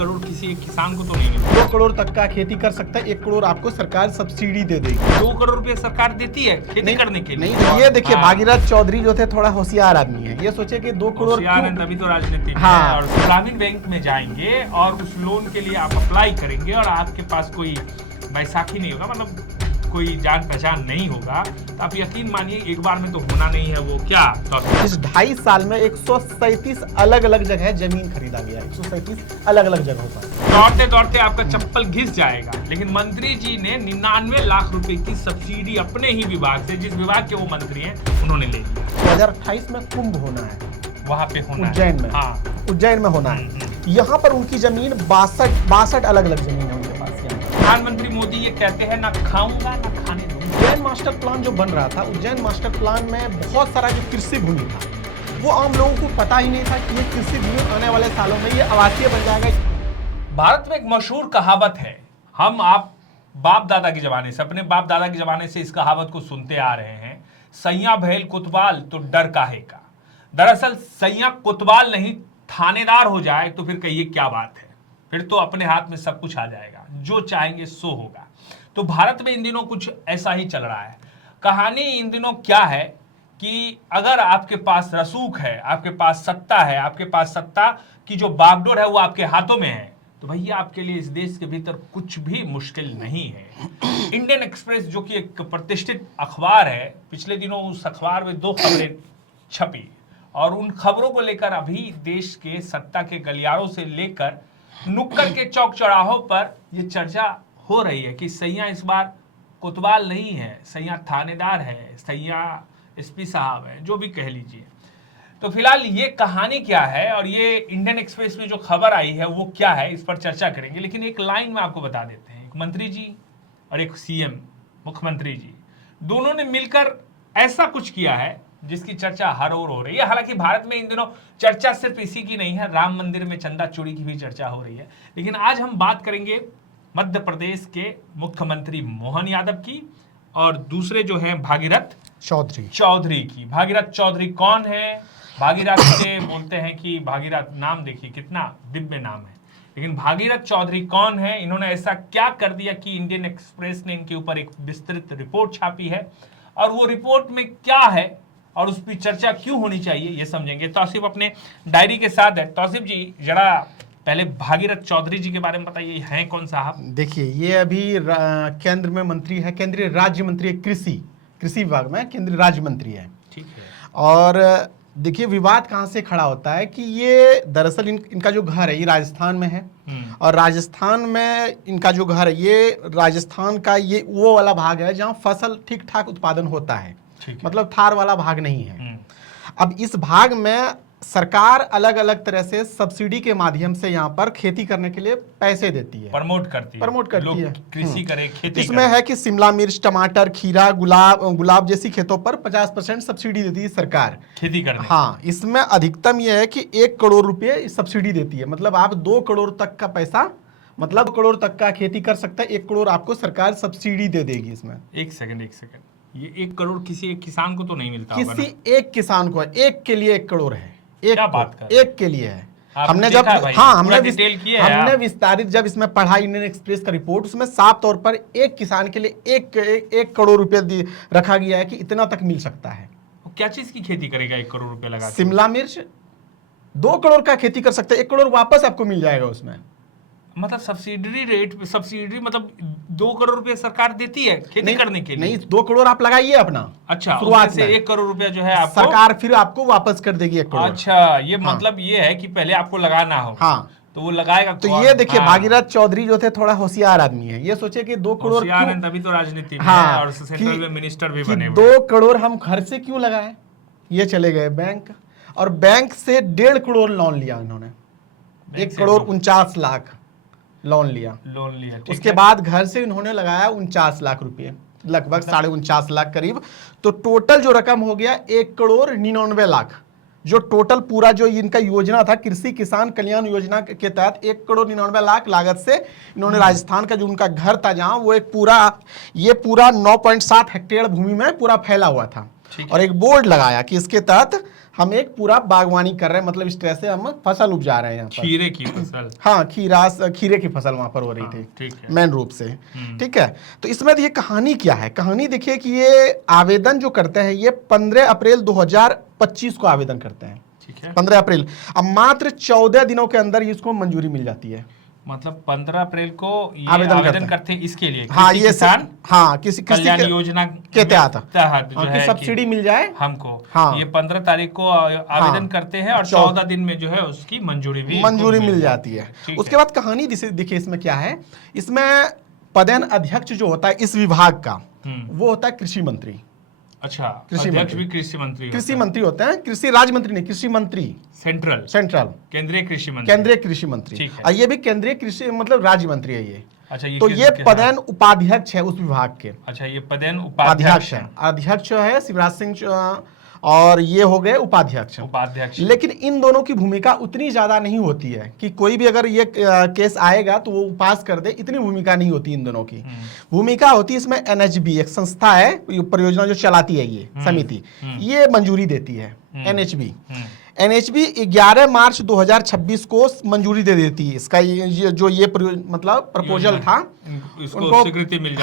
करोड़ किसी एक किसान को तो नहीं मिलता। 2 करोड़ तक का खेती कर सकता है, 1 करोड़ आपको सरकार सब्सिडी दे देगी। 2 करोड़ रुपए सरकार देती है खेती करने के लिए। नहीं, ये देखिए हाँ। भागीरथ चौधरी जो थे थोड़ा होशियार आदमी है, ये सोचे कि 2 करोड़ होशियार क्यों? हैं तभी तो राजनीति में हाँ। है। और इस्लामिक बैंक में जाएंगे और उस लोन के लिए आप अप्लाई करेंगे और आपके पास कोई बैसाखी नहीं होगा, मतलब कोई जान पहचान नहीं होगा, तो आप यकीन मानिए एक बार में तो होना नहीं है वो क्या। तो इस 2.5 साल में 137 अलग अलग जगह जमीन खरीदा गया, 137 अलग अलग जगहों पर। दौड़ते दौड़ते आपका चप्पल घिस जाएगा। लेकिन मंत्री जी ने 99 लाख रुपए की सब्सिडी अपने ही विभाग से, जिस विभाग के वो मंत्री हैं, उन्होंने ले लिया। 2028 में कुंभ होना है वहां पे होना है। उज्जैन में। हाँ। उज्जैन में होना है। यहाँ पर उनकी जमीन 62 अलग अलग जमीन है उनके पास। प्रधानमंत्री मोदी ये कहते हैं ना खाऊंगा ना खाने दूंगा। उज्जैन मास्टर प्लान जो बन रहा था, उज्जैन मास्टर प्लान में बहुत सारा जो कृषि भूमि था, वो आम लोगों को पता ही नहीं था कि ये कृषि भूमि आने वाले सालों में ये आवासीय बन जाएगा। भारत में एक मशहूर कहावत है, हम आप बाप दादा के जमाने से, अपने बाप दादा के जमाने से इस कहावत को सुनते आ रहे हैं, सैया भैल कुतबाल तो डर काहे का। दरअसल सैया कुतबाल नहीं थानेदार हो जाए तो फिर कहिए क्या बात है, फिर तो अपने हाथ में सब कुछ आ जाएगा, जो चाहेंगे सो होगा। तो भारत में इन दिनों कुछ ऐसा ही चल रहा है। कहानी इन दिनों क्या है कि अगर आपके पास रसूख है, आपके पास सत्ता है, आपके पास सत्ता की जो बागडोर है वो आपके हाथों में है, तो भैया आपके लिए इस देश के भीतर कुछ भी मुश्किल नहीं है। इंडियन एक्सप्रेस जो कि एक प्रतिष्ठित अखबार है, पिछले दिनों उस अखबार में 2 खबरें छपी और उन खबरों को लेकर अभी देश के सत्ता के गलियारों से लेकर नुक्कड़ के चौक चौराहों पर यह चर्चा हो रही है कि सैया इस बार कोतवाल नहीं है, सैया थानेदार है, सैया एसपी साहब है, जो भी कह लीजिए। तो फिलहाल ये कहानी क्या है और ये इंडियन एक्सप्रेस में जो खबर आई है वो क्या है, इस पर चर्चा करेंगे। लेकिन एक लाइन में आपको बता देते हैं, एक मंत्री जी और एक सीएम मुख्यमंत्री जी, दोनों ने मिलकर ऐसा कुछ किया है जिसकी चर्चा हर ओर हो रही है। हालांकि भारत में इन दिनों चर्चा सिर्फ इसी की नहीं है, राम मंदिर में चंदा चोरी की भी चर्चा हो रही है। लेकिन आज हम बात करेंगे मध्य प्रदेश के मुख्यमंत्री मोहन यादव की और दूसरे जो हैं भागीरथ चौधरी की। भागीरथ चौधरी कौन है? भागीरथ से बोलते हैं कि भागीरथ, नाम देखिए कितना दिव्य नाम है, लेकिन भागीरथ चौधरी कौन है? इन्होंने ऐसा क्या कर दिया कि इंडियन एक्सप्रेस ने इनके ऊपर एक विस्तृत रिपोर्ट छापी है और वो रिपोर्ट में क्या है और उस पर चर्चा क्यों होनी चाहिए ये समझेंगे। तौसीफ अपने डायरी के साथ है। तौसीफ जी जरा पहले भागीरथ चौधरी जी के बारे में बताइए, हैं कौन साहब? देखिए ये अभी केंद्र में मंत्री है, केंद्रीय राज्य मंत्री है, कृषि विभाग में केंद्रीय राज्य मंत्री है। ठीक है। और देखिए विवाद कहाँ से खड़ा होता है कि ये दरअसल इनका जो घर है ये राजस्थान में है और राजस्थान में इनका जो घर है ये राजस्थान का ये वो वाला भाग है जहाँ फसल ठीक ठाक उत्पादन होता है, मतलब थार वाला भाग नहीं है। अब इस भाग में सरकार अलग अलग तरह से सब्सिडी के माध्यम से यहाँ पर खेती करने के लिए पैसे देती है, प्रमोट करती है, कृषि करे, खेती इसमें है कि शिमला मिर्च, टमाटर, खीरा, गुलाब जैसी खेतों पर 50% सब्सिडी देती है सरकार खेती करने। हाँ, इसमें अधिकतम यह है कि 1 करोड़ रुपए सब्सिडी देती है, मतलब आप 2 करोड़ तक का पैसा, मतलब 2 करोड़ तक का खेती कर सकता है, 1 करोड़ आपको सरकार सब्सिडी दे देगी इसमें। एक सेकंड, ये 1 करोड़ किसी एक किसान को तो नहीं मिलता, किसी एक किसान को, एक के लिए 1 करोड़ है, एक के लिए है। हमने जब हमने विस्तारित जब इसमें पढ़ा इंडियन एक्सप्रेस का रिपोर्ट, उसमें साफ तौर पर एक किसान के लिए 1 करोड़ रुपए रखा गया है कि इतना तक मिल सकता है। क्या चीज की खेती करेगा 1 करोड़ रुपए लगा? शिमला मिर्च 2 करोड़ का खेती कर सकते हैं, 1 करोड़ वापस आपको मिल जाएगा उसमें। मतलब सब्सिडी मतलब 2 करोड़ रुपए सरकार देती है खेती करने के लिए? नहीं, 2 करोड़ आप लगाइए अपना, अच्छा, शुरुआत से 1 करोड़ रुपया जो है आपको सरकार फिर आपको वापस कर देगी 1 करोड़। अच्छा, ये मतलब ये है कि पहले आपको लगाना हो, हाँ, तो वो लगाएगा। तो ये देखिए भागीरथ चौधरी जो थे थोड़ा होशियार आदमी है, ये सोचे कि 2 करोड़ तभी तो राजनीति में हाँ, और सेंट्रल में मिनिस्टर भी बने हुए। 2 करोड़ हम घर से क्यों लगाए? ये चले गए बैंक और बैंक से 1.5 करोड़ लोन लिया इन्होंने, 1 करोड़ 49 लाख लोन लिया। उसके बाद घर से इन्होंने लगाया 49 लाख रुपए, लगभग 49.5 लाख करीब। तो टोटल जो रकम हो गया 1 करोड़ 99 लाख, जो टोटल पूरा जो इनका योजना था कृषि किसान कल्याण योजना के तहत 1 करोड़ 99 लाख लागत से इन्होंने राजस्थान का जो उनका घर था जहां वो एक पूरा 9.7 हेक्टेयर भूमि में पूरा फैला हुआ था, और एक बोर्ड लगाया कि इसके तहत हम एक पूरा बागवानी कर रहे हैं, मतलब इस तरह से हम फसल उपजा रहे हैं यहाँ पर। खीरे की फसल। हाँ, खीरे की फसल वहां पर हो रही थी, ठीक है, मेन रूप से। ठीक है, तो इसमें ये कहानी क्या है? कहानी देखिए कि ये आवेदन जो करते हैं ये 15 अप्रैल 2025 को आवेदन करते हैं। ठीक है, 15 अप्रैल। अब मात्र 14 दिनों के अंदर इसको मंजूरी मिल जाती है। मतलब 15 अप्रैल को ये आवेदन करते हैं इसके लिए, हाँ, ये किसान किसी कल्याण योजना के तहत जो है सब्सिडी मिल जाए हमको। हाँ, ये 15 तारीख को आवेदन करते हैं और 14 दिन में जो है उसकी मंजूरी मिल जाती है। उसके बाद कहानी देखिए इसमें क्या है, इसमें पदेन अध्यक्ष जो होता है इस विभाग का वो होता है कृषि मंत्री। अच्छा, अध्यक्ष भी कृषि मंत्री होते हैं, कृषि राज्य मंत्री नहीं, कृषि मंत्री। सेंट्रल केंद्रीय कृषि मंत्री। और ये भी केंद्रीय कृषि मतलब राज्य मंत्री है ये। अच्छा, तो ये पदेन उपाध्यक्ष है उस विभाग के। अच्छा, ये पदेन उपाध्यक्ष है। अध्यक्ष है शिवराज सिंह और ये हो गए उपाध्यक्ष। लेकिन इन दोनों की भूमिका उतनी ज्यादा नहीं होती है कि कोई भी अगर ये केस आएगा तो वो पास कर दे, इतनी भूमिका नहीं होती इन दोनों की। भूमिका होती है इसमें एनएचबी, एक संस्था है परियोजना जो चलाती है ये समिति, ये मंजूरी देती है। एनएचबी 11 मार्च 2026 को मंजूरी दे देती है इसका। ये मतलब प्रपोजल था, उनको स्वीकृति मिल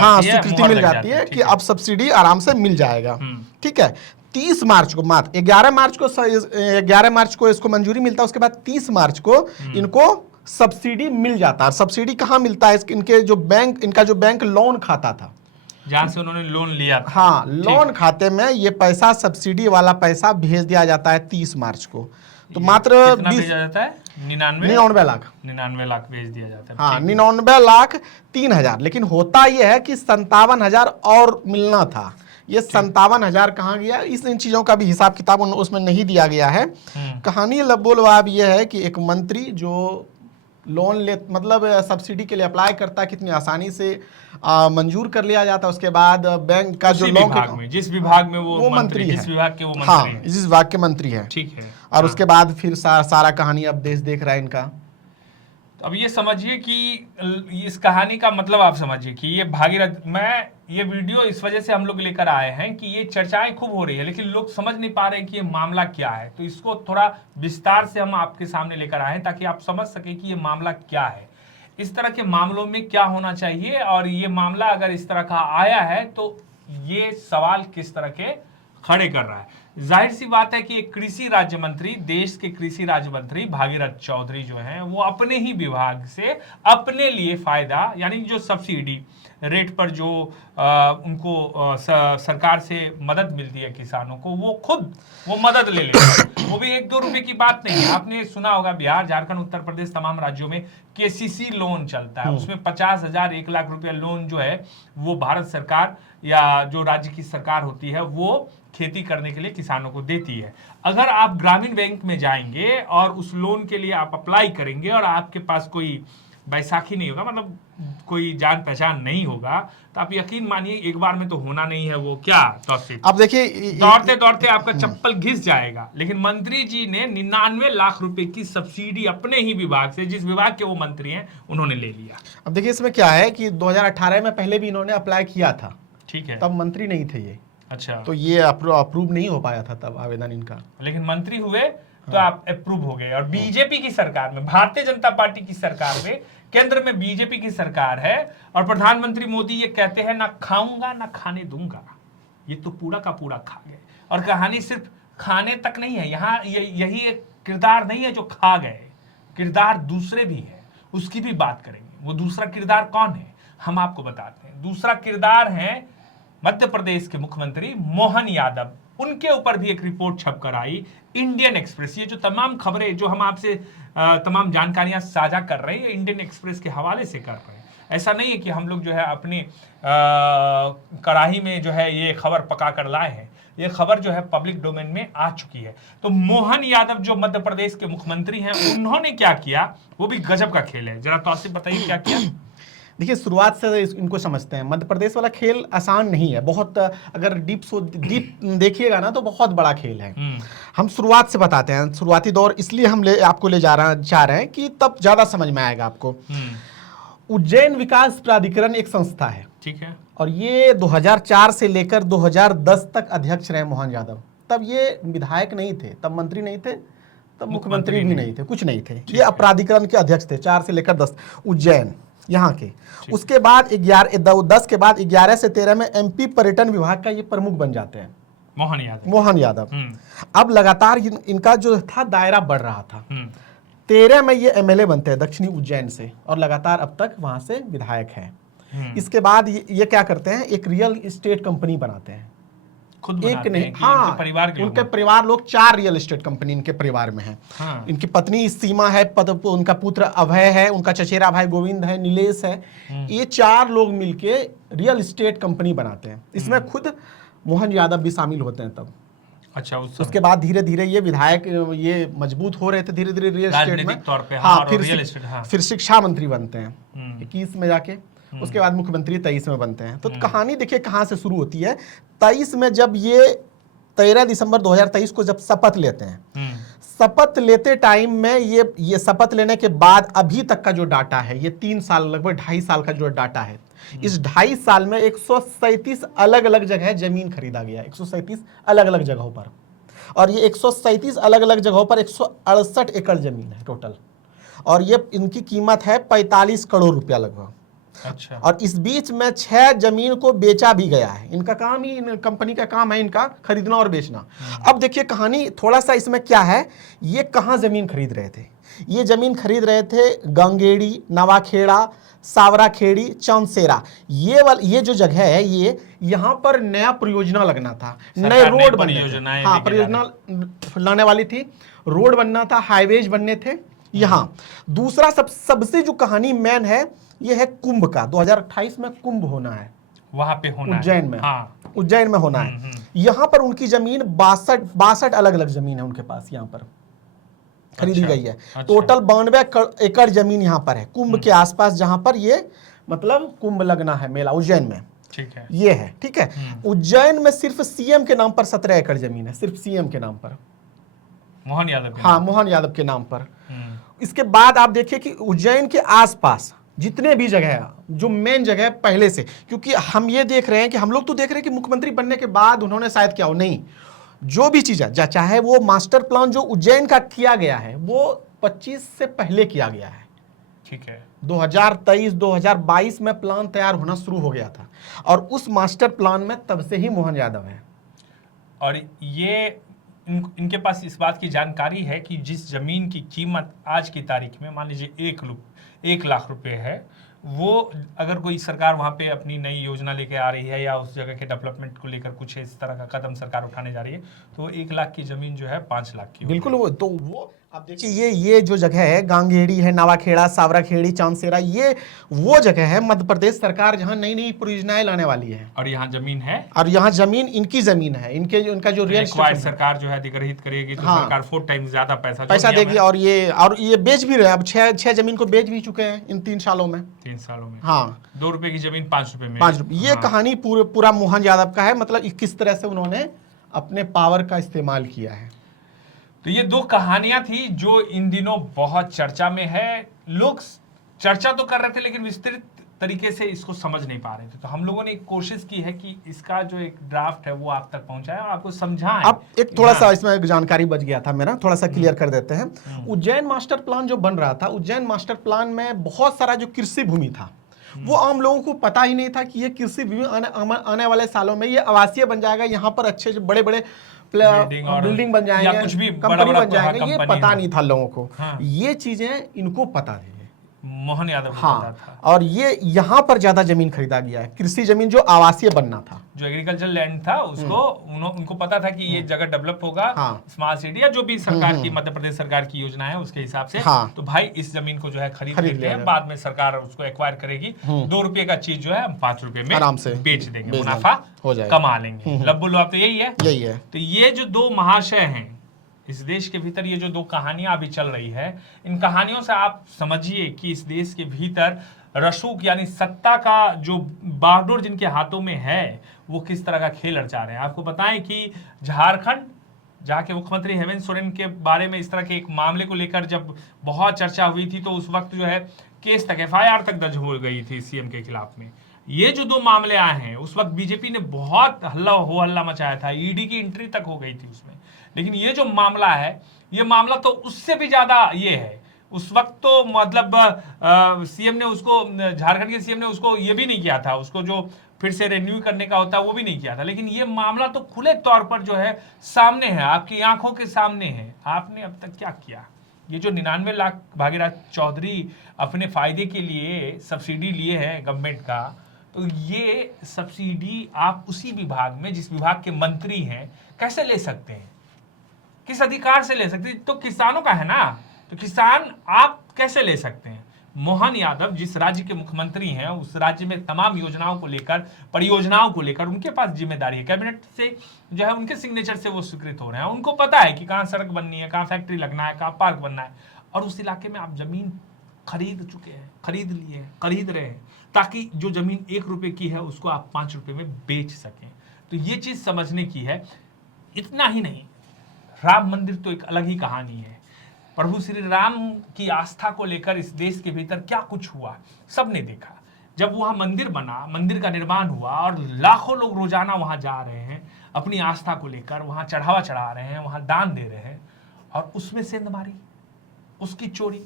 जाती है कि अब सब्सिडी आराम से मिल जाएगा। ठीक है, 30 मार्च को, मात्र 11 मार्च को इसको मंजूरी मिलता है। उसके बाद 30 मार्च को इनको सब्सिडी मिल जाता है। सब्सिडी कहाँ मिलता है? इनका जो बैंक लोन खाता था, जहां से उन्होंने लोन लिया था, हाँ, लोन खाते में ये पैसा, सब्सिडी वाला पैसा भेज दिया जाता है 30 मार्च को। तो मात्र 20 जाता है 99 लाख भेज दिया जाता है। हाँ, 99,03,000। लेकिन होता यह है कि 57,000 और मिलना था। ये 57,000 कहाँ गया, इन चीजों का भी हिसाब किताब उसमें नहीं दिया गया है। कहानी लबोलबाब ये है कि एक मंत्री जो लोन मतलब सब्सिडी के लिए अप्लाई करता है, कितनी आसानी से मंजूर कर लिया जाता है। उसके बाद बैंक का जो लोन, जिस विभाग में वो मंत्री है, जिस विभाग के वो मंत्री हैं, जिस विभाग के मंत्री है। ठीक है। और उसके बाद फिर सारा कहानी अब देश देख रहा है इनका। अब ये समझिए कि इस कहानी का मतलब आप समझिए कि ये भागीरथ, मैं ये वीडियो इस वजह से हम लोग लेकर आए हैं कि ये चर्चाएं खूब हो रही है लेकिन लोग समझ नहीं पा रहे कि ये मामला क्या है। तो इसको थोड़ा विस्तार से हम आपके सामने लेकर आए हैं ताकि आप समझ सके कि ये मामला क्या है, इस तरह के मामलों में क्या होना चाहिए, और ये मामला अगर इस तरह का आया है तो ये सवाल किस तरह के खड़े कर रहा है। जाहिर सी बात है कि एक कृषि राज्य मंत्री, देश के कृषि राज्य मंत्री भागीरथ चौधरी जो हैं वो अपने ही विभाग से अपने लिए फायदा, यानी जो सब्सिडी रेट पर जो उनको सरकार से मदद मिलती है किसानों को, वो खुद वो मदद ले लेते हैं। वो भी 1-2 रुपए की बात नहीं है। आपने सुना होगा बिहार, झारखंड, उत्तर प्रदेश, तमाम राज्यों में केसीसी लोन चलता है। उसमें 50,000, 1 लाख रुपया लोन जो है वो भारत सरकार या जो राज्य की सरकार होती है वो खेती करने के लिए किसानों को देती है। अगर आप ग्रामीण बैंक में जाएंगे और उस लोन के लिए आप अप्लाई करेंगे और आपके पास कोई बैसाखी नहीं होगा, मतलब कोई जान पहचान नहीं होगा, तो आप यकीन मानिए एक बार में तो होना नहीं है वो क्या तौसीफ। अब देखिए दौड़ते दौड़ते आपका चप्पल घिस जाएगा। लेकिन मंत्री जी ने 99 लाख रुपए की सब्सिडी अपने ही विभाग से, जिस विभाग के वो मंत्री हैं, उन्होंने ले लिया। अब देखिए इसमें क्या है कि 2018 में पहले भी इन्होंने अप्लाई किया था, ठीक है, तब मंत्री नहीं थे ये। अच्छा, तो ये अप्रूव नहीं हो पाया था तब आवेदन इनका, लेकिन मंत्री हुए तो आप अप्रूव हो गए। और बीजेपी की सरकार में, भारतीय जनता पार्टी की सरकार में, केंद्र में बीजेपी की सरकार है और प्रधानमंत्री मोदी ये कहते हैं ना खाऊंगा ना खाने दूंगा। ये तो पूरा का पूरा खा गए। और कहानी सिर्फ खाने तक नहीं है, यहाँ यही एक किरदार नहीं है जो खा गए, किरदार दूसरे भी है, उसकी भी बात करेंगे। वो दूसरा किरदार कौन है हम आपको बताते हैं। दूसरा किरदार है मध्य प्रदेश के मुख्यमंत्री मोहन यादव। उनके ऊपर भी एक रिपोर्ट छप कर आई, इंडियन एक्सप्रेस। ये जो तमाम खबरें जो हम आपसे तमाम जानकारियां साझा कर रहे हैं, इंडियन एक्सप्रेस के हवाले से कर रहे हैं। ऐसा नहीं है कि हम लोग जो है अपनी कड़ाही में जो है ये खबर पका कर लाए हैं। ये खबर जो है पब्लिक डोमेन में आ चुकी है। तो मोहन यादव जो मध्य प्रदेश के मुख्यमंत्री हैं, उन्होंने क्या किया वो भी गजब का खेल है। जरा तौसीफ बताइए क्या किया। देखिए शुरुआत से इनको समझते हैं, मध्य प्रदेश वाला खेल आसान नहीं है, बहुत अगर डीप देखिएगा ना तो बहुत बड़ा खेल है। हम शुरुआत से बताते हैं, शुरुआती दौर इसलिए हम आपको ले चाह रहे हैं कि तब ज्यादा समझ में आएगा आपको। उज्जैन विकास प्राधिकरण एक संस्था है, ठीक है। और ये 2004 से लेकर 2010 तक अध्यक्ष रहे मोहन यादव। तब ये विधायक नहीं थे, तब मंत्री नहीं थे, तब मुख्यमंत्री भी नहीं थे, कुछ नहीं थे। ये अपराधिकरण के अध्यक्ष थे 4 से लेकर 10, उज्जैन यहाँ के। उसके बाद 10 के बाद 11 से 13 में एमपी पर्यटन विभाग का ये प्रमुख बन जाते हैं मोहन यादव। अब लगातार इनका जो था दायरा बढ़ रहा था। 13 में ये एमएलए बनते हैं दक्षिणी उज्जैन से, और लगातार अब तक वहां से विधायक हैं। इसके बाद ये क्या करते हैं, एक रियल एस्टेट कंपनी बनाते हैं। खुद एक बनाते नहीं, हैं कि हाँ, इनके परिवार के उनके परिवार लोग 4 रियल एस्टेट कंपनी इनके परिवार में है। हाँ। इनकी पत्नी सीमा है, उनका पुत्र अभय है, उनका चचेरा भाई गोविंद है, नीलेश है। ये 4 लोग मिलके रियल एस्टेट कंपनी बनाते हैं। इसमें खुद मोहन यादव भी शामिल होते हैं तब। अच्छा, उसके बाद धीरे धीरे ये विधायक ये मजबूत हो रहे थे धीरे धीरे रियल एस्टेट में तौर पे। हाँ, और रियल एस्टेट, हाँ। फिर शिक्षा मंत्री बनते हैं 21 में जाके। उसके बाद मुख्यमंत्री 23 में बनते हैं। तो कहानी देखिए कहाँ से शुरू होती है। 23 में जब ये 13 दिसंबर 2023 को जब शपथ लेते हैं, शपथ लेते टाइम में ये शपथ लेने के बाद अभी तक का जो डाटा है, ये 3 साल लगभग 2.5 साल का जो डाटा है, इस 2.5 साल में 137 अलग अलग जगह जमीन खरीदा गया, 137 अलग अलग जगहों पर। और ये 137 अलग अलग जगहों पर 168 एकड़ जमीन है टोटल। और ये इनकी कीमत है 45 करोड़ रुपया लगभग। अच्छा। और इस बीच में 6 जमीन को बेचा भी गया है। इनका काम ही, इन कंपनी का काम है इनका खरीदना और बेचना। अब देखिए कहानी थोड़ा सा इसमें क्या है, ये कहाँ जमीन खरीद रहे थे। ये जमीन खरीद रहे थे गंगेड़ी, नवाखेड़ा, सावराखेड़ी, चौनसेरा। ये जो जगह है, ये यहाँ पर नया परियोजना लगना था, नए रोड बनने थे। हाँ, परियोजना लाने वाली थी, रोड बनना था, हाईवेज बनने थे यहाँ। दूसरा सबसे जो कहानी मेन है, ये है कुंभ का। 2028 में कुंभ होना है, वहां पे होना उज्जैन है। में। हाँ। उज्जैन में होना है। यहाँ पर उनकी जमीन 62 अलग अलग जमीन है उनके पास, यहाँ पर खरीदी गई है। टोटल 92 एकड़ जमीन यहाँ पर है कुंभ के आसपास, जहां पर ये मतलब कुंभ लगना है मेला उज्जैन में। ठीक है, ये है। ठीक है। उज्जैन में सिर्फ सीएम के नाम पर 17 एकड़ जमीन है, सिर्फ सीएम के नाम पर, मोहन यादव के। हाँ, मोहन यादव के नाम पर। इसके बाद आप देखिए कि उज्जैन के आसपास जितने भी जगह है, जो मेन जगह है पहले से, क्योंकि हम ये देख रहे हैं कि हम लोग तो देख रहे हैं कि मुख्यमंत्री बनने के बाद उन्होंने शायद क्या हो, नहीं, जो भी चीज है, चाहे वो मास्टर प्लान जो उज्जैन का किया गया है, वो 25 से पहले किया गया है। ठीक है। 2023-2022 में प्लान तैयार होना शुरू हो गया था, और उस मास्टर प्लान में तब से ही मोहन यादव है। और ये इनके पास इस बात की जानकारी है कि जिस जमीन की कीमत आज की तारीख में मान लीजिए 1 लाख रुपए है, वो अगर कोई सरकार वहां पे अपनी नई योजना लेके आ रही है, या उस जगह के डेवलपमेंट को लेकर कुछ इस तरह का कदम सरकार उठाने जा रही है, तो वो 1 लाख की जमीन जो है 5 लाख की। बिल्कुल। वो अब देखिए ये जो जगह है, गांगेड़ी है, नवाखेड़ा, सावराखेड़ी, चांदसेरा, ये वो जगह है मध्य प्रदेश सरकार जहां नई नई परियोजनाएं लाने वाली है। और यहाँ जमीन है, और यहाँ जमीन इनकी जमीन है, इनका जो रियल एस्टेट सरकार जो है अधिग्रहित करेगी, तो हाँ, सरकार 4 टाइम्स ज्यादा पैसा देगी। और ये बेच भी रहे, अब 6 जमीन को बेच भी चुके हैं इन 3 सालों में। 3 सालों में, हाँ। 2 रुपए की जमीन 5 रुपए में, 5 रुपए। ये कहानी पूरा मोहन यादव का है, मतलब किस तरह से उन्होंने अपने पावर का इस्तेमाल किया है। तो ये 2 कहानियां थी जो इन दिनों बहुत चर्चा में है। लोग चर्चा तो कर रहे थे, लेकिन विस्तृत तरीके से इसको समझ नहीं पा रहे थे। तो हम लोगों ने एक कोशिश की है कि इसका जो एक ड्राफ्ट है वो आप तक पहुंचाए और आपको समझाएं। अब एक थोड़ा सा इसमें जानकारी बच गया था मेरा, थोड़ा सा क्लियर कर देते हैं। उज्जैन मास्टर प्लान जो बन रहा था, उज्जैन मास्टर प्लान में बहुत सारा जो कृषि भूमि था, वो आम लोगों को पता ही नहीं था कि ये कृषि भूमि आने वाले सालों में ये आवासीय बन जाएगा। यहाँ पर अच्छे बड़े बड़े बिल्डिंग बन जाएंगे, कुछ भी कंपनी बन जाएंगे। ये पता नहीं था लोगों को। हाँ। ये चीजें इनको पता थी, मोहन यादव को हाँ, पता था। और ये यहाँ पर ज्यादा जमीन खरीदा गया है, कृषि जमीन जो आवासीय बनना था, जो एग्रीकल्चर लैंड था, उसको उनको पता था कि ये जगह डेवलप होगा, हाँ, स्मार्ट सिटी या जो भी सरकार की, मध्य प्रदेश सरकार की योजना है उसके हिसाब से। हाँ, तो भाई इस जमीन को जो है खरीद लेते हैं, बाद में सरकार उसको एक्वायर करेगी। 2 रुपए का चीज जो है हम 5 रुपए में आराम से बेच देंगे, मुनाफा हो जाएगा, कमा लेंगे। लब बोलो आप, तो यही है। तो ये जो 2 महाशय हैं इस देश के भीतर, ये जो 2 कहानियां अभी चल रही है, इन कहानियों से आप समझिए कि इस देश के भीतर रसूख यानी सत्ता का जो बागडोर जिनके हाथों में है, वो किस तरह का खेल रचा रहे हैं। आपको बताएं कि झारखंड जहाँ के मुख्यमंत्री हेमंत सोरेन के बारे में इस तरह के एक मामले को लेकर जब बहुत चर्चा हुई थी, तो उस वक्त जो है केस तक, FIR तक दर्ज हो गई थी सीएम के खिलाफ में। ये जो दो मामले आए हैं, उस वक्त बीजेपी ने बहुत हल्ला मचाया था, ईडी की एंट्री तक हो गई थी उसमें। लेकिन ये जो मामला है, ये मामला तो उससे भी ज्यादा ये है। उस वक्त तो मतलब सीएम ने उसको, झारखंड के सीएम ने उसको ये भी नहीं किया था, उसको जो फिर से रिन्यू करने का होता है वो भी नहीं किया था। लेकिन ये मामला तो खुले तौर पर जो है सामने है, आपकी आंखों के सामने है। आपने अब तक क्या किया? ये जो 99 लाख भागीरथ चौधरी अपने फायदे के लिए सब्सिडी लिए हैं गवर्नमेंट का, तो ये सब्सिडी आप उसी विभाग में, जिस विभाग के मंत्री हैं, कैसे ले सकते हैं? किस अधिकार से ले सकते हैं? तो किसानों का है ना, तो किसान आप कैसे ले सकते हैं? मोहन यादव जिस राज्य के मुख्यमंत्री हैं, उस राज्य में तमाम योजनाओं को लेकर, परियोजनाओं को लेकर उनके पास जिम्मेदारी है। कैबिनेट से जो है उनके सिग्नेचर से वो स्वीकृत हो रहे हैं। उनको पता है कि कहाँ सड़क बननी है, कहाँ फैक्ट्री लगना है, कहाँ पार्क बनना है। और उस इलाके में आप जमीन खरीद चुके हैं, खरीद लिए हैं, खरीद रहे हैं, ताकि जो जमीन 1 रुपए की है उसको आप 5 रुपए में बेच सकें। तो ये चीज समझने की है। इतना ही नहीं, राम मंदिर तो एक अलग ही कहानी है। प्रभु श्री राम की आस्था को लेकर इस देश के भीतर क्या कुछ हुआ सबने देखा। जब वहां मंदिर बना, मंदिर का निर्माण हुआ और लाखों लोग रोजाना वहां जा रहे हैं, अपनी आस्था को लेकर वहां चढ़ावा चढ़ा रहे हैं, वहां दान दे रहे हैं, और उसमें सेंधमारी, उसकी चोरी,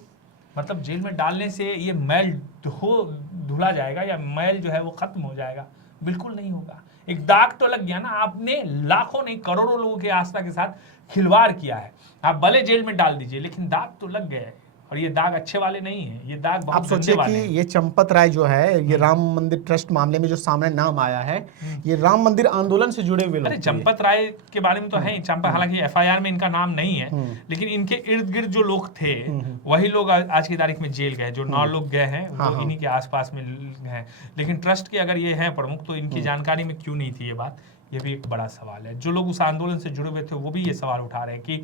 मतलब जेल में डालने से ये मैल धुला जाएगा या मैल जो है वो खत्म हो जाएगा? बिल्कुल नहीं होगा। एक दाग तो लग गया ना। आपने लाखों नहीं करोड़ों लोगों की आस्था के साथ खिलवाड़ किया है। आप भले जेल में डाल दीजिए, लेकिन दाग तो लग गया है, और ये दाग अच्छे वाले नहीं है, ये दाग बहुत आप सोचिए कि ये चंपत राय जो है, ये राम मंदिर ट्रस्ट मामले में जो सामने नाम आया है, ये राम मंदिर आंदोलन से जुड़े हुए लोग। अरे चंपत राय के बारे में तो है ही, चंपा, हालांकि एफआईआर में इनका नाम नहीं है, लेकिन इनके इर्द गिर्द जो लोग थे वही लोग आज की तारीख में जेल गए। जो 9 लोग गए हैं वो इन्हीं के आसपास में हैं। लेकिन ट्रस्ट के अगर ये हैं प्रमुख, तो इनकी जानकारी में क्यों नहीं थी ये बात? ये भी एक बड़ा सवाल है। जो लोग उस आंदोलन से जुड़े हुए थे वो भी ये सवाल उठा रहे हैं कि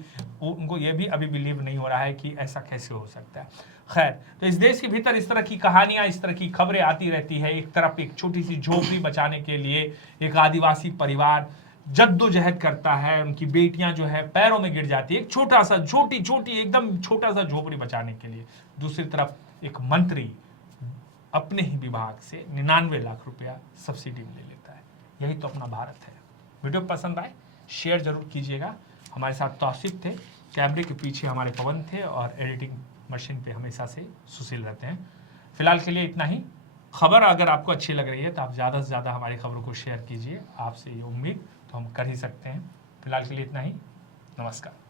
उनको ये भी अभी बिलीव नहीं हो रहा है कि ऐसा कैसे हो सकता है। खैर, तो इस देश के भीतर इस तरह की कहानियां, इस तरह की खबरें आती रहती है। एक तरफ एक छोटी सी झोपड़ी बचाने के लिए एक आदिवासी परिवार जद्दोजहद करता है, उनकी बेटियां जो है पैरों में गिर जाती है, एक छोटा सा छोटी एकदम छोटा सा झोपड़ी बचाने के लिए। दूसरी तरफ एक मंत्री अपने ही विभाग से 99 लाख रुपया सब्सिडी में ले लेता है। यही तो अपना भारत है। वीडियो पसंद आए शेयर जरूर कीजिएगा। हमारे साथ तौसीफ थे, कैमरे के पीछे हमारे पवन थे, और एडिटिंग मशीन पे हमेशा से सुशील रहते हैं। फिलहाल के लिए इतना ही। खबर अगर आपको अच्छी लग रही है तो आप ज़्यादा से ज़्यादा हमारी खबरों को शेयर कीजिए। आपसे ये उम्मीद तो हम कर ही सकते हैं। फिलहाल के लिए इतना ही। नमस्कार।